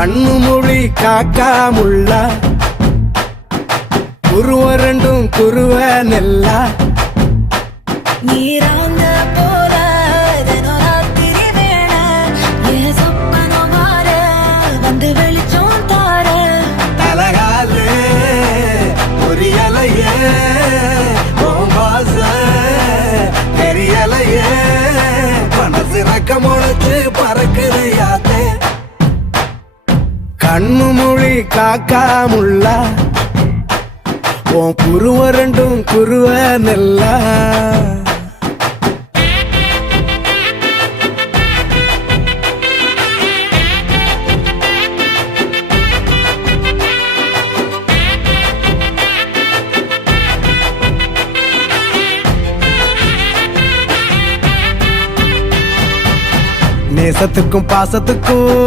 கண்ணு மொழி காக்காமுள்ள குருவரண்டும் குருவ நெல்லா நீராங்க போல தினராத்திரி வேள என் சொப்பனம் மாற வந்து வெளிச்சம் தார தலகாலு பொரியலையே ஓம்பாச தெரியலையே மனசு ரக்க முளைச்சு பறக்குதையாத்தே கண்ணு மொழி காக்காமுள்ள உன் குருவரண்டும் குருவ நெல்லா நேசத்துக்கும் பாசத்துக்கும்